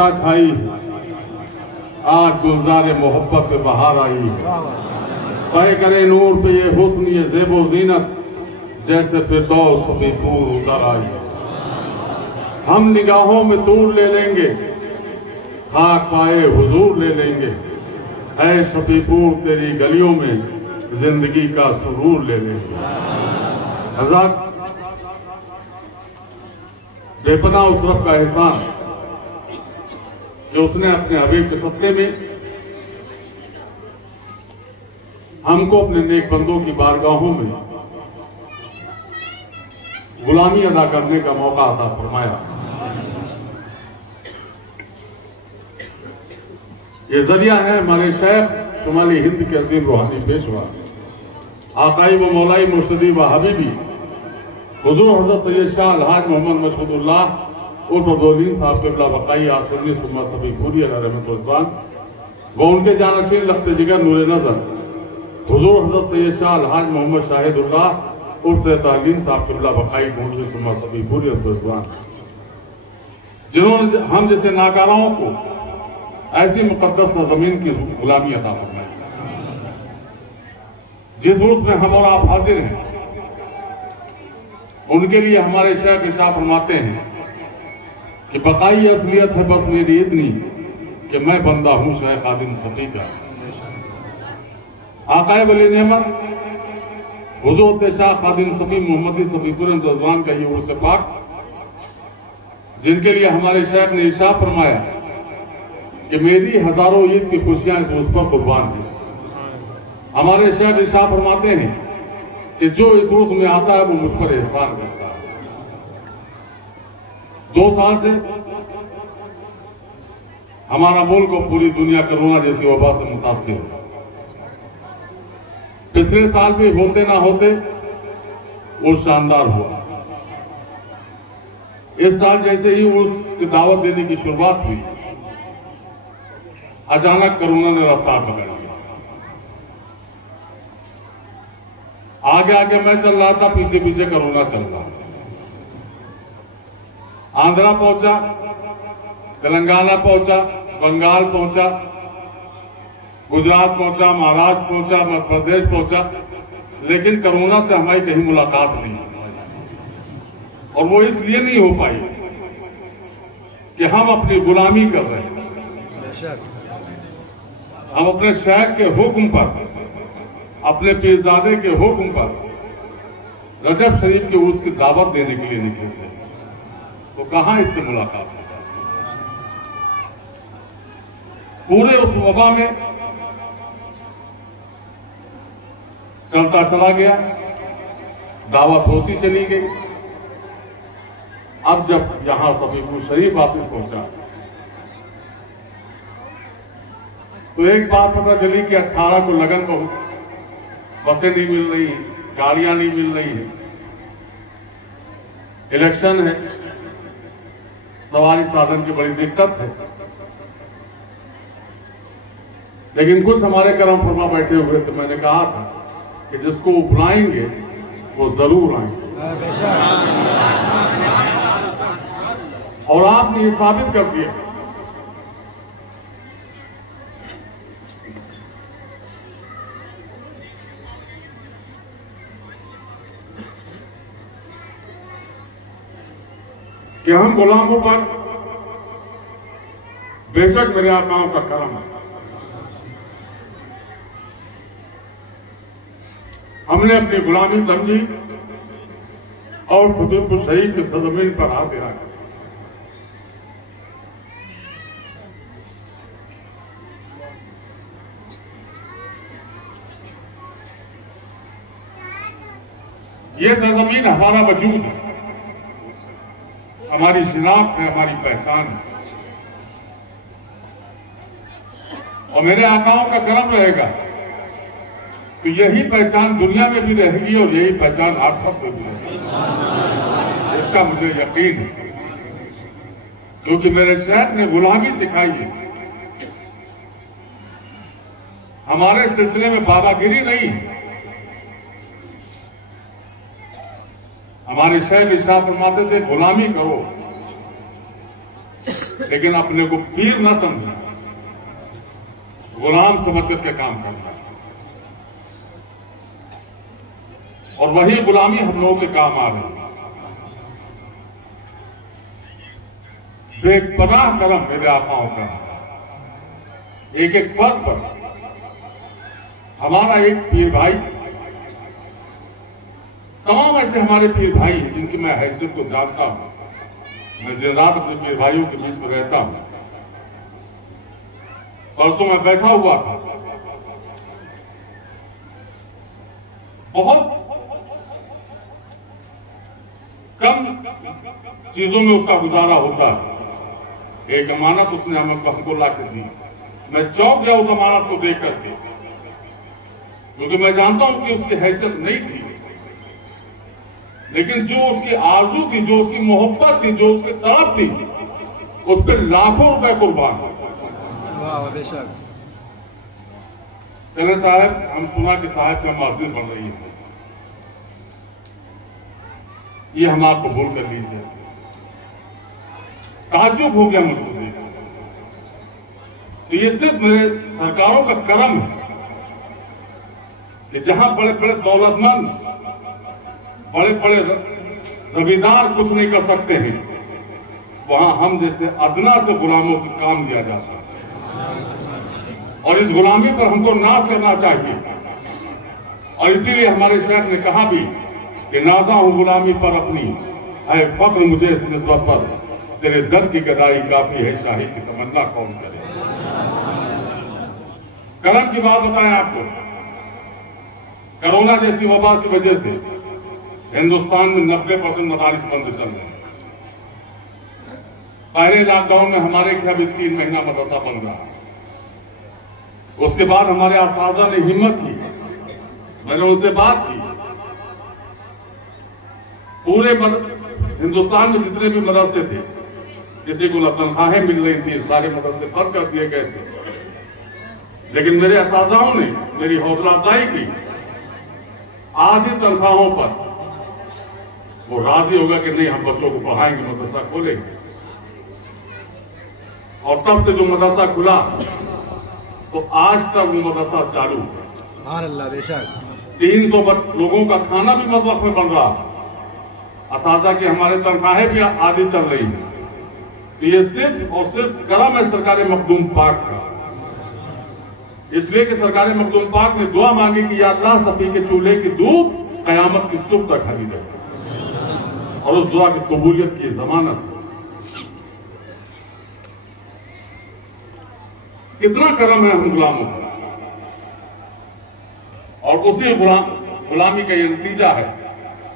छाई आज गुलजार मोहब्बत पे बहार आई, तय करे नूर पे ये हुस्न ये ज़ेबो ज़ीनत, जैसे फिरदौस भी फूल उतर आई। हम निगाहों में तूल ले लेंगे, खाक पाए हुजूर ले लेंगे, ऐ सफीपुर तेरी गलियों में जिंदगी का सुरूर ले लेंगे। हज़रत बेपनाह उस रब का एहसान जो उसने अपने हबीब के सत्ते में हमको अपने नेक बंदों की बारगाहों में गुलामी अदा करने का मौका अता फरमाया। ये जरिया है हमारे शेख शुमाली हिंद के अजीम रूहानी पेशवा आकाई व मौलाई मुर्शदी व हबीबी हुजूर हज़रत सैयद शाह अलहाज मोहम्मद मशहूदुल्लाह उर्फ अब्दुल साहब के बकाई आसनी सुमा सभी पूरी रहमतुल्लाह व उनके जानशीन लख्त जिगर नूर नजर हुजूर हज़रत सैयद शाह अलहाज मोहम्मद शाहिदुल्लाह उर्फ तालीम साहब के बकाई पहुंचे सुमा सभी पूरी रहमतुल्लाह, जिन्होंने हम जैसे नाकाराओं को ऐसी मुकद्दस ज़मीन की गुलामी अता फरमाई जिस उर्स में हम और आप हाजिर हैं। उनके लिए हमारे शेख इरशाद फरमाते हैं कि बकाई असलियत है बस मेरी इतनी कि मैं बंदा हूं शेख खादिम सफी का। आकाए वली नेमत हुजूर शाह खादिम सफी मोहम्मदी सफीपुर रज़वान का ये उर्स पाक, जिनके लिए हमारे शेख ने इरशाद फरमाया कि मेरी हजारों ईद की खुशियां इस उर्स पर कुर्बान है। हमारे शेख इरशाद फरमाते हैं कि जो इस उर्स में आता है वो मुझ पर एहसान करता है। 2 साल से हमारा मुल्क और पूरी दुनिया कोरोना जैसी वबा से मुतासिर है। पिछले साल भी होते ना होते वो शानदार हुआ। इस साल जैसे ही उसकी दावत देने की शुरुआत हुई, अचानक कोरोना ने रफ्तार पकड़ लिया। आगे आगे मैं चल रहा था, पीछे पीछे कोरोना चल रहा था। आंध्रा पहुंचा, तेलंगाना पहुंचा, बंगाल पहुंचा, गुजरात पहुंचा, महाराष्ट्र पहुंचा, मध्य प्रदेश पहुंचा, लेकिन कोरोना से हमारी कहीं मुलाकात नहीं हुई। और वो इसलिए नहीं हो पाई कि हम अपनी गुलामी कर रहे हैं। हम अपने शेख के हुक्म पर, अपने पीरजादे के हुक्म पर रजब शरीफ के उर्स की दावत देने के लिए निकले थे, तो कहां इससे मुलाकात हो। पूरे उस वबा में चलता चला गया, दावत होती चली गई। अब जब यहां सफीपुर शरीफ वापस पहुंचा तो एक बात पता चली कि 18 को लगन को बसें नहीं मिल रही, गाड़ियां नहीं मिल रही है, इलेक्शन है, सवारी साधन की बड़ी दिक्कत है। लेकिन कुछ हमारे करम फरमा बैठे हुए थे। मैंने कहा था कि जिसको वो बुलाएंगे वो जरूर आएंगे, और आपने ये साबित कर दिया। कि हम गुलामों पर बेशक मेरे आकाओं का करम है, हमने अपनी गुलामी समझी और फतेहपुर शहीद के सरजमीन पर हाजिर आए। ये सरजमीन हमारा वजूद है, हमारी शिनाख्त है, हमारी पहचान है। और मेरे आकाओं का करम रहेगा तो यही पहचान दुनिया में भी रहेगी और यही पहचान आखिरत में भी रहेगी, इसका मुझे यकीन है। क्योंकि मेरे शेख ने गुलामी सिखाई है, हमारे सिलसिले में बाबागिरी नहीं। हमारे शेख इरशाद फरमाते थे गुलामी करो, लेकिन अपने को पीर न समझना, गुलाम समझ करके काम करना, और वही गुलामी हम लोगों के काम आ रही है। बेपनाह करम मेरे आकाओं का, एक एक पद पर हमारा एक पीर भाई, तमाम ऐसे हमारे पीर भाई हैं जिनकी मैं हैसियत को जानता हूं। मैं दिन रात अपने पीर भाइयों के बीच में रहता हूं। परसों मैं बैठा हुआ था, बहुत कम चीजों में उसका गुजारा होता है। एक अमानत उसने हमको ला के दी, मैं चौंक गया उस अमानत को देख करके, क्योंकि मैं जानता हूं कि उसकी हैसियत नहीं थी, लेकिन जो उसकी आरजू थी, जो उसकी मोहब्बत थी, जो उसकी तड़प थी, उस पर लाखों रुपए कुर्बान। कहने साहब, हम सुना कि साहब का मस्जिद बन रही है, ये हम आपको कबूल कर लीजिए। ताज्जुब हो गया मुझको देखकर। तो ये सिर्फ मेरे सरकारों का करम है कि जहां बड़े बड़े दौलतमंद, बड़े बड़े जमींदार कुछ नहीं कर सकते हैं, वहां हम जैसे अदना से गुलामों से काम लिया जा सकता है। और इस गुलामी पर हमको नाज करना चाहिए। और इसीलिए हमारे शेख ने कहा भी कि नाजा हूं गुलामी पर अपनी, है फख्र मुझे इस निस्बत पर, तेरे दर की गदाई काफी है, शाही की तमन्ना कौन करे। करम की बात बताएं आपको, कोरोना जैसी वबा की वजह से हिंदुस्तान में 90% मदारिस बंद चल रहे हैं। पहले लॉकडाउन में हमारे यहाँ भी 3 महीना मदरसा बंद रहा। उसके बाद हमारे असातिज़ा ने हिम्मत की, मैंने उनसे बात की, पूरे हिंदुस्तान में जितने भी मदरसे थे, किसी को न तनख्वाहें मिल रही थी, सारे मदरसे बंद कर दिए गए थे। लेकिन मेरे असातिज़ाओं ने मेरी हौसला अफजाई की, आधी तनख्वाहों पर वो राजी होगा कि नहीं हम बच्चों को पढ़ाएंगे, मदरसा खोलेंगे। और तब से जो मदरसा खुला तो आज तक वो मदरसा चालू है। अल्लाह बेशक 300 लोगों का खाना भी मदरसे में बन रहा, असातिज़ा की हमारे तनख्वाहें भी आधी चल रही है। ये सिर्फ और सिर्फ करम है सरकार मखदूम पाक का। इसलिए कि सरकार मखदूम पाक ने दुआ मांगी कि या अल्लाह सफी के चूल्हे की धूप कयामत की सुबह तक हरी रहे, और उस दुआ की कबूलियत की जमानत। कितना करम है हम गुलामों का, और उसी गुलामी का ये नतीजा है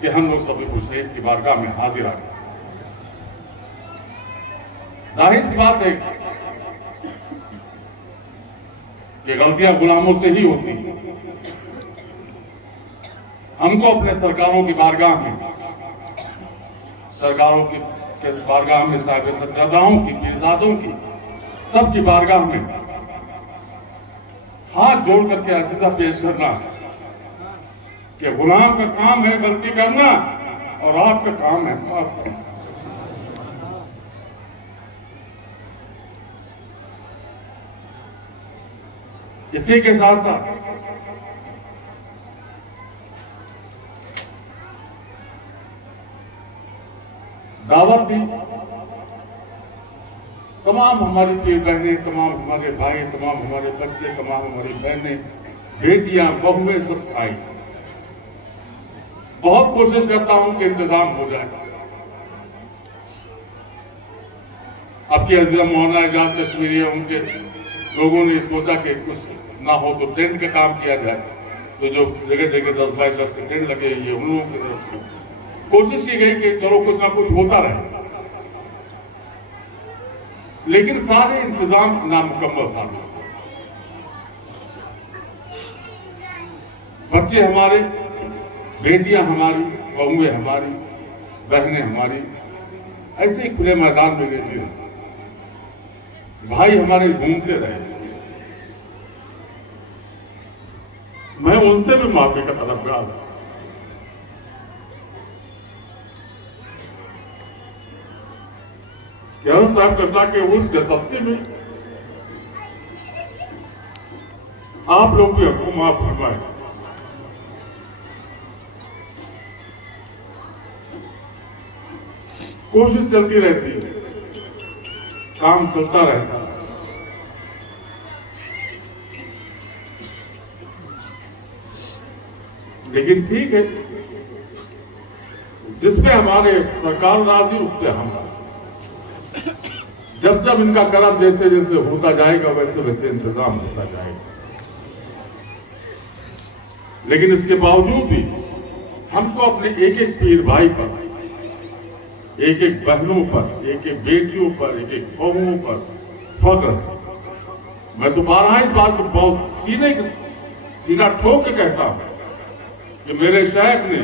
कि हम लोग सभी हुसैन की बारगाह में हाजिर आ गए। जाहिर सी बात है कि गलतियां गुलामों से ही होती हैं। हमको अपने सरकारों की बारगाह में, सरकारों की बारगाह में, साहिब सज्जादाओं की, पीरजादों की, सबकी बारगाह में हाथ जोड़ करके अजीजा पेश करना कि गुलाम का काम है गलती करना, और आपका काम है माफ करना। इसी के साथ साथ दावत दी तमाम हमारी पीर बहनें, तमाम हमारे भाई, तमाम हमारे बच्चे, तमाम हमारी बहनें, बेटियां, बहुएं सब आई। बहुत कोशिश करता हूं कि इंतजाम हो जाए। आपकी अजीजा मौलाना एजाज कश्मीरी है, उनके लोगों ने सोचा कि कुछ ना हो तो टेंट का काम किया जाए। तो जो जगह जगह 10 बाय 10 के टेंट लगे, ये उन लोगों की तरफ से कोशिश की गई कि चलो कुछ ना कुछ होता रहे, लेकिन सारे इंतजाम नामुकम्मल साबित। बच्चे हमारे, बेटियां हमारी, बहुएं हमारी, बहनें हमारी ऐसे ही खुले मैदान में लेती रही, भाई हमारे घूमते रहे। मैं उनसे भी माफी का तलबगार हूं। कि हम साहब करना के उस के सत्य में आप लोग भी हमको माफ फरमाए। कोशिश चलती रहती है, काम चलता रहता है, लेकिन ठीक है, जिसपे हमारे सरकार राजी उस पर हम राजी। जब जब इनका कर्म जैसे जैसे होता जाएगा वैसे वैसे इंतजाम होता जाएगा, लेकिन इसके बावजूद भी हमको अपने एक एक पीर भाई पर, एक एक बहनों पर, एक एक बेटियों पर, एक एक बहुओं पर फख्र है। मैं दोबारा इस बात को बहुत सीना ठोक के कहता हूं कि मेरे शेख ने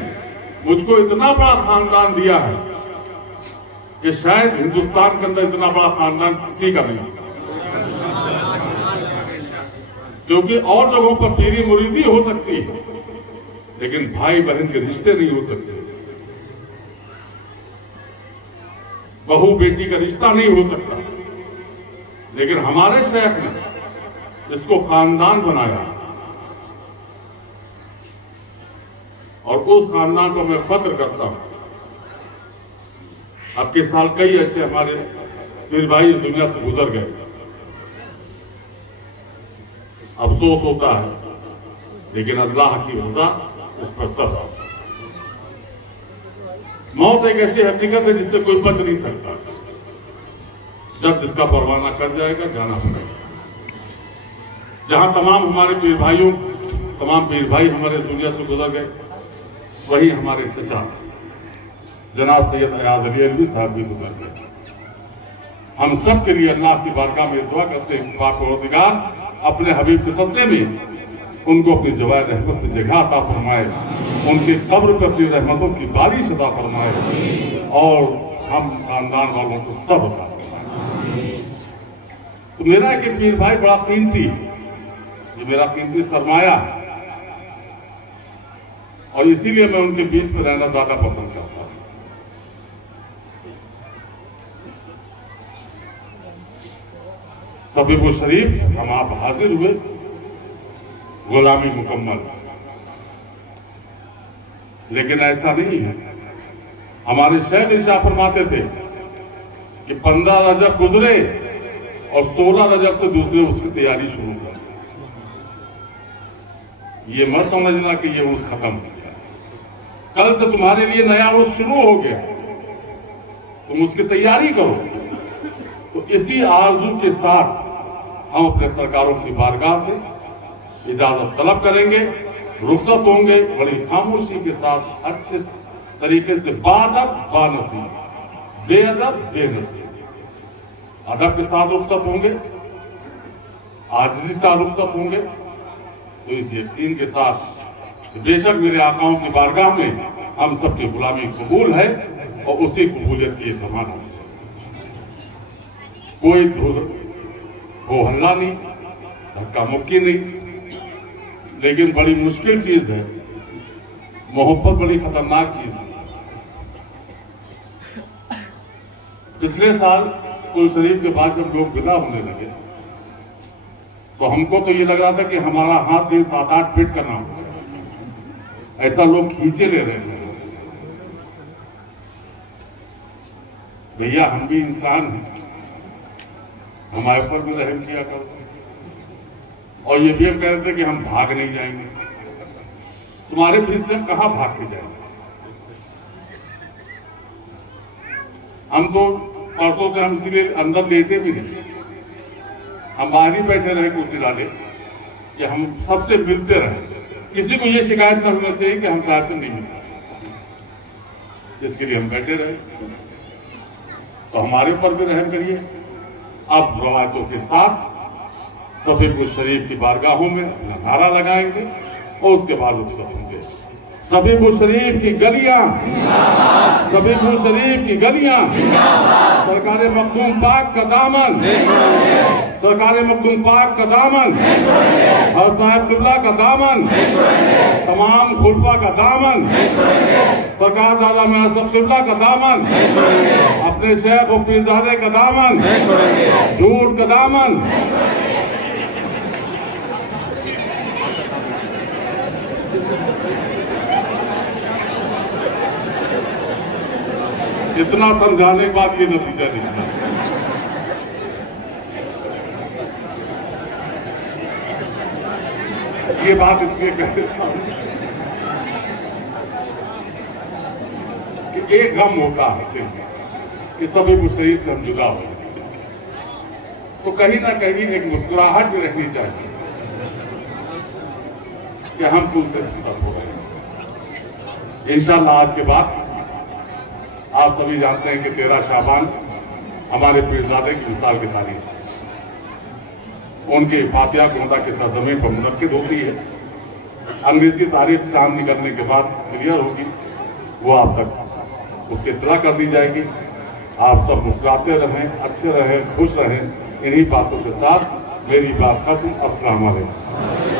मुझको इतना बड़ा खानदान दिया है कि शायद हिंदुस्तान के अंदर इतना बड़ा खानदान किसी का नहीं, क्योंकि और जगहों पर पीरी मुरीदी हो सकती है लेकिन भाई बहन के रिश्ते नहीं हो सकते, बहू बेटी का रिश्ता नहीं हो सकता। लेकिन हमारे शेख ने इसको खानदान बनाया और उस खानदान को मैं फख्र करता हूं। अब के साल कई ऐसे हमारे पीर भाई इस दुनिया से गुजर गए, अफसोस होता है, लेकिन अल्लाह की रज़ा उस पर सब। मौत एक ऐसी हकीकत है जिससे कोई बच नहीं सकता, जब जिसका परवाना कर जाएगा जाना पड़ेगा। जहां तमाम हमारे पीर भाइयों, तमाम पीर भाई हमारे दुनिया से गुजर गए, वही हमारे चचा जनाब सैयद अयाज अली अलवी साहब भी गुजर गए। हम सब के लिए अल्लाह की बारगाह में दुआ करते हैं, पाक परवरदिगार अपने हबीब के सत्ते में उनको अपनी जवाय रहमत की जगह अता फरमाए, उनके कब्र पर अपनी रहमतों की बारिश अता फरमाए और हम खानदान वालों को सब अता फरमाए। तो मेरा एक पीर भाई बड़ा कीमती, ये मेरा कीमती सरमाया, और इसीलिए मैं उनके बीच में रहना ज्यादा पसंद करता हूं। सफीपुर शरीफ हम आप हाजिर हुए, गुलामी मुकम्मल, लेकिन ऐसा नहीं है। हमारे शेख इरशाद फरमाते थे कि 15 रजब गुजरे और 16 रजब से दूसरे उसकी तैयारी शुरू कर। ये मत समझना कि ये उस खत्म हो गया, कल से तुम्हारे लिए नया उस शुरू हो गया, तुम उसकी तैयारी करो। तो इसी आरज़ू के साथ हम अपने सरकारों की बारगाह से इजाजत तलब करेंगे, रुखसत होंगे, बड़ी खामोशी के साथ अच्छे तरीके से बादब बानसीब, बेअदब बेनसीब, अदब के साथ रुखसत होंगे, आजिज़ी से रुखसत होंगे। तो इस यकीन के साथ बेशक मेरे आकाओं की बारगाह में हम सबकी गुलामी कबूल है और उसी कबूलियत की समान है। कोई हो हल्ला नहीं, धक्का मुक्की नहीं, लेकिन बड़ी मुश्किल चीज है, मोहब्बत बड़ी खतरनाक चीज है। पिछले साल कुल शरीफ के बाद जब लोग विदा होने लगे तो हमको तो ये लग रहा था कि हमारा हाथ दिन 7-8 फीट का नाम, ऐसा लोग खींचे ले रहे हैं। भैया हम भी इंसान हैं, हमारे पर भी रहम किया करो। और ये भी हम कह रहे थे कि हम भाग नहीं जाएंगे, तुम्हारे बीच से हम कहां भाग के जाएंगे। हम तो परसों से हम इसीलिए अंदर लेटे भी नहीं, हम बाहर ही बैठे रहे कुर्सी डाले कि हम सबसे मिलते रहे। किसी को ये शिकायत न होना चाहिए कि हम साथ नहीं मिलते, इसके लिए हम बैठे रहे। तो हमारे ऊपर भी रहम करिए। अब रवायतों के साथ सफीपुर शरीफ की बारगाहों में अपना नारा लगाएंगे और उसके बाद रुखसत होंगे। सफीपुर शरीफ की गलियां, सफीपुर शरीफ की गलियां, सरकार मखदूम पाक का दामन, सरकार मखदूम पाक का दामन, हज़रत साहिब क़िबला का दामन, तमाम खुलफा का दामन, सरकार दादा मियां साहब क़िबला का दामन, अपने शेख और पीरजादे का दामन, झूठ का दामन, इतना समझाने के बाद ये नतीजा निकला। ये बात इसलिए कह देता हूं कि एक गम होता है कि सभी मुश्किल से हम जुदा हो, तो कहीं ना कहीं एक मुस्कुराहट भी रहनी चाहिए कि हम तुमसे सब हो रहे हैं। इंशाअल्लाह आज के बाद आप सभी जानते हैं कि 13 शाबान हमारे पीरजादे की मिसाल की तारीख है। उनके फातिहा कुंदा के सरजमीन पर मुनक्किद होती है। अंग्रेजी तारीख शाम निकलने के बाद क्लियर होगी, वो आप तक उसकी इत्तला कर दी जाएगी। आप सब मुस्कुराते रहें, अच्छे रहें, खुश रहें। इन्हीं बातों के साथ मेरी बात खत्म। अस्सलाम वालेकुम।